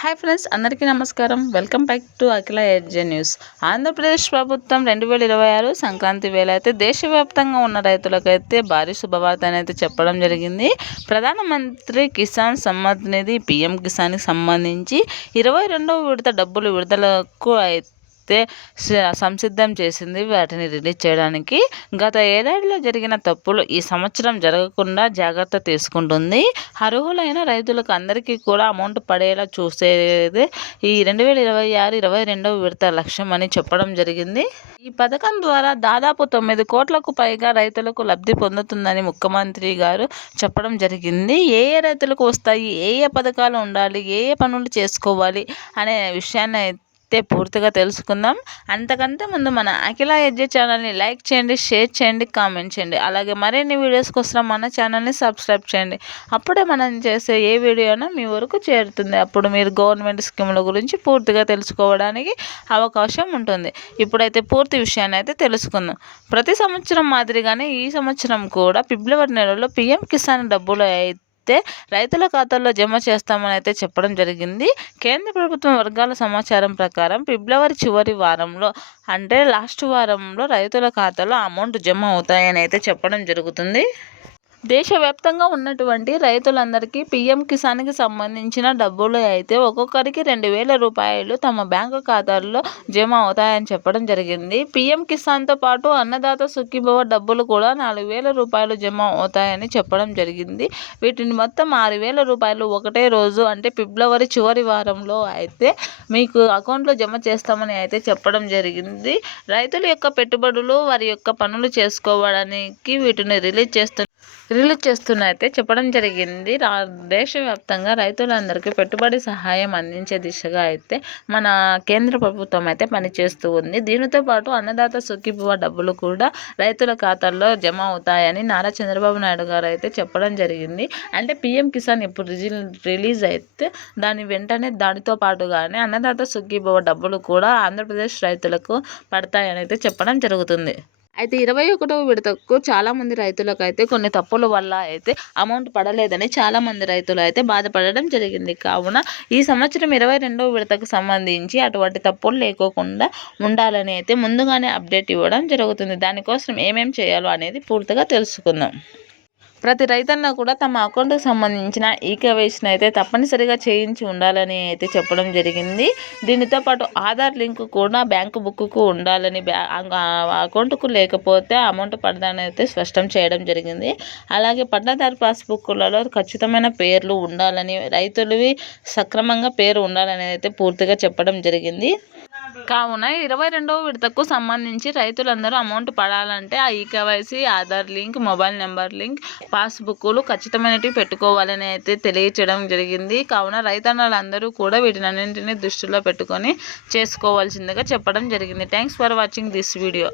Hi friends అందరికీ నమస్కారం. Welcome back to Akhila edge news. Andhra Pradesh ప్రభుత్వం రెండు వేల ఇరవై ఆరు సంక్రాంతి వేళ అయితే దేశవ్యాప్తంగా ఉన్న రైతులకైతే భారీ శుభవార్త అయితే చెప్పడం జరిగింది. ప్రధానమంత్రి కిసాన్ సమ్మత్ నిధి పిఎం కిసాన్కి సంబంధించి ఇరవై రెండవ విడత డబ్బులు విడుదలకు అయితే అయితే సంసిద్ధం చేసింది వాటిని రిలీజ్ చేయడానికి. గత ఏడాదిలో జరిగిన తప్పులు ఈ సంవత్సరం జరగకుండా జాగ్రత్త తీసుకుంటుంది. అర్హులైన రైతులకు అందరికీ కూడా అమౌంట్ పడేలా చూసేది ఈ రెండు వేల ఇరవై ఆరు ఇరవై రెండవ విడత లక్ష్యం అని చెప్పడం జరిగింది. ఈ పథకం ద్వారా దాదాపు తొమ్మిది కోట్లకు పైగా రైతులకు లబ్ధి పొందుతుందని ముఖ్యమంత్రి గారు చెప్పడం జరిగింది. ఏ ఏ రైతులకు వస్తాయి ఏ ఏ పథకాలు ఉండాలి ఏ ఏ పనులు చేసుకోవాలి అనే విషయాన్ని అయితే పూర్తిగా తెలుసుకుందాం. అంతకంటే ముందు మన అఖిల ఎడ్జే ఛానల్ని లైక్ చేయండి షేర్ చేయండి కామెంట్ చేయండి. అలాగే మరిన్ని వీడియోస్ కోసం మన ఛానల్ని సబ్స్క్రైబ్ చేయండి. అప్పుడే మనం చేసే ఏ వీడియో అయినా మీ వరకు చేరుతుంది. అప్పుడు మీరు గవర్నమెంట్ స్కీముల గురించి పూర్తిగా తెలుసుకోవడానికి అవకాశం ఉంటుంది. ఇప్పుడైతే పూర్తి విషయాన్ని అయితే తెలుసుకుందాం. ప్రతి సంవత్సరం మాదిరిగానే ఈ సంవత్సరం కూడా ఫిబ్రవరి నెలలో పిఎం కిసాన్ డబ్బులు అయితే అయితే రైతుల ఖాతాల్లో జమ చేస్తామని అయితే చెప్పడం జరిగింది. కేంద్ర ప్రభుత్వం వర్గాల సమాచారం ప్రకారం ఫిబ్రవరి చివరి వారంలో అంటే లాస్ట్ వారంలో రైతుల ఖాతాలో అమౌంట్ జమ అవుతాయని అయితే చెప్పడం జరుగుతుంది. దేశవ్యాప్తంగా ఉన్నటువంటి రైతులందరికీ పీఎం కిసాన్కి సంబంధించిన డబ్బులు అయితే ఒక్కొక్కరికి రెండు వేల రూపాయలు తమ బ్యాంకు ఖాతాల్లో జమ అవుతాయని చెప్పడం జరిగింది. పీఎం కిసాన్తో పాటు అన్నదాత సుఖీభవ డబ్బులు కూడా నాలుగు వేల రూపాయలు జమ అవుతాయని చెప్పడం జరిగింది. వీటిని మొత్తం ఆరు వేల రూపాయలు ఒకటే రోజు అంటే ఫిబ్రవరి చివరి వారంలో అయితే మీకు అకౌంట్లో జమ చేస్తామని అయితే చెప్పడం జరిగింది. రైతుల యొక్క పెట్టుబడులు వారి యొక్క పనులు చేసుకోవడానికి వీటిని రిలీజ్ చేస్తున్నారు రిలీజ్ చేస్తున్నైతే చెప్పడం జరిగింది. రా దేశవ్యాప్తంగా రైతులందరికీ పెట్టుబడి సహాయం అందించే దిశగా అయితే మన కేంద్ర ప్రభుత్వం అయితే పనిచేస్తూ ఉంది. దీనితో పాటు అన్నదాత సుఖీభవ డబ్బులు కూడా రైతుల ఖాతాల్లో జమ అవుతాయని నారా చంద్రబాబు నాయుడు గారు అయితే చెప్పడం జరిగింది. అంటే పిఎం కిసాన్ ఇప్పుడు రిలీజ్ అయితే దాని వెంటనే దానితో పాటుగానే అన్నదాత సుఖీభవ డబ్బులు కూడా ఆంధ్రప్రదేశ్ రైతులకు పడతాయని అయితే చెప్పడం జరుగుతుంది. అయితే ఇరవై ఒకటవ విడతకు చాలామంది రైతులకు అయితే కొన్ని తప్పుల వల్ల అయితే అమౌంట్ పడలేదని చాలామంది రైతులు అయితే బాధపడడం జరిగింది. కావున ఈ సంవత్సరం ఇరవై రెండవ విడతకు సంబంధించి అటువంటి తప్పులు లేకోకుండా ఉండాలని అయితే ముందుగానే అప్డేట్ ఇవ్వడం జరుగుతుంది. దానికోసం ఏమేం చేయాలో అనేది పూర్తిగా తెలుసుకుందాం. ప్రతి రైతన్న కూడా తమ అకౌంట్కి సంబంధించిన ఈకేవైసీని అయితే తప్పనిసరిగా చేయించి ఉండాలని అయితే చెప్పడం జరిగింది. దీనితో పాటు ఆధార్ లింక్ కూడా బ్యాంకు బుక్కు ఉండాలని బ్యా అకౌంట్కు లేకపోతే అమౌంట్ పడదని అయితే స్పష్టం చేయడం జరిగింది. అలాగే పట్టాదారు పాస్బుక్లలో ఖచ్చితమైన పేర్లు ఉండాలని రైతులవి సక్రమంగా పేరు ఉండాలని అయితే పూర్తిగా చెప్పడం జరిగింది. కావున ఇరవై రెండవ విడతకు సంబంధించి రైతులందరూ అమౌంట్ పడాలంటే ఆ eKYC Aadhaar link mobile number link పాస్బుక్లు ఖచ్చితమైనవి పెట్టుకోవాలని అయితే తెలియచేయడం జరిగింది. కావున రైతన్నలందరూ కూడా వీటినన్నింటినీ దృష్టిలో పెట్టుకొని చేసుకోవాల్సిందిగా చెప్పడం జరిగింది. Thanks for watching this video.